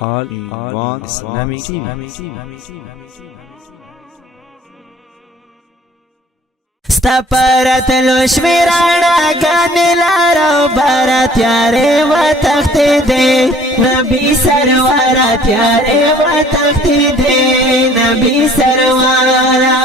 All in One Islamic TV. ستپرت لشمیرانا گانی لارو برات یاره و تختی دی نبی سروارات یاره و تختی دی نبی سروارا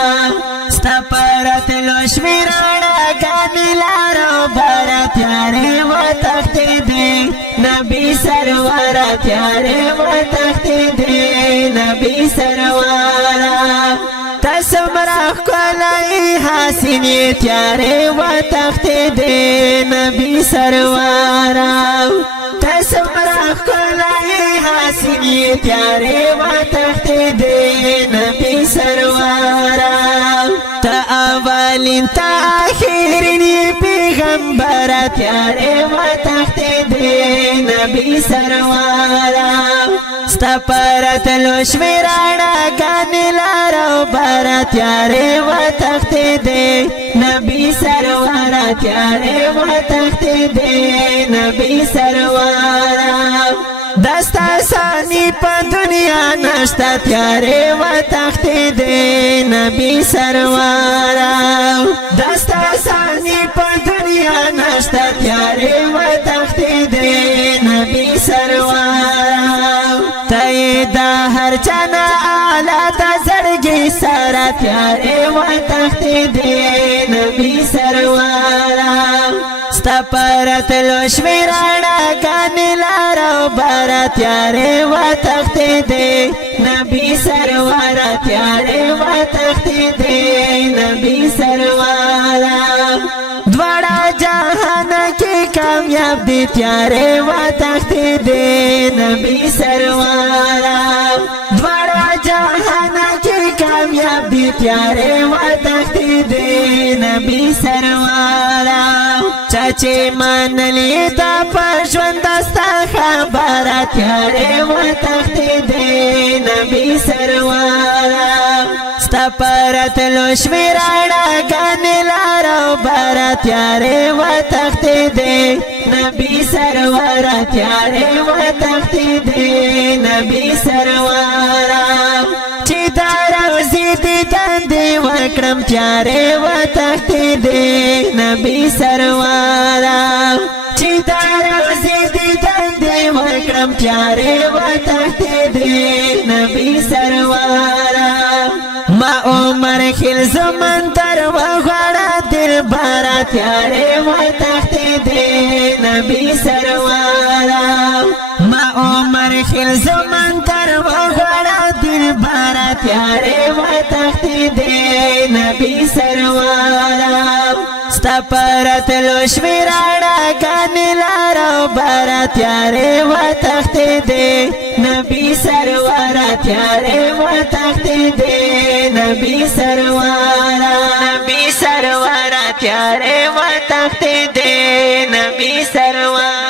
ستپرت لشمیرانا گانی لارو برات یاره و تختی دی نبی سروارات یاره و تختی دی نبی سروارا تسمرخ کلائی حسینی تیارے و تخت دے نبی سروارا تسمرخ کلائی حسینی تیارے و تخت دے نبی سروارا تا اولین تا آخرین پیغمبر تیارے و تخت دے نبی سروارا ستپرت لشمیرانا گانی لارو برات یاره و تخت دے نبی سروارا تیاره و تخت دے نبی سروارا دستا سانی پا دنیا نشتا تیاره و تخت دے نبی سروارا دستا سانی پا دنیا نشتا تیاره و تخت دے نبی سروارا تای دا هر چانا آلا تا زرگی سارا تیاره و تخت دے نبی سروارا ستپرت لشمیرانا گانی لارو برا تیاره و تخت دے نبی سروارا تیاره و تخت دے نبی سروارا دوڑا جہانا کی کامیاب دی تیاره و تخت دے نبی سروارا دوڑا جہانا کی کامیاب دی تیاره و تخت دے نبی سروارا چاچے مان لی دا پشوند دستا خبرا تیاره و تخت دے نبی سروارا ستپرت لشمیرانا گانی لارو برا تیاره و تخت دے نبی سروارا تیاره و تخت دے نبی سروارا چی دارو زیدی دندی وکرم تیاره و تخت دے نبی سروارا چی دارو زیدی دندی وکرم تیاره و تخت دے نبی سروارا ما عمر خیل زمن در و غړا دل بارا تیاره و تخت دے نبی سروارا ما عمر خیل زمن در و غړا دل بارا تیاره و تخت دے نبی سروارا ستپرت لشمیرانا گانی لارو برا تیاره و تخت دے نبی سروارا تیاره و تخت دے نبی سروارا نبی سروارا تیاره و تخت دے نبی سروارا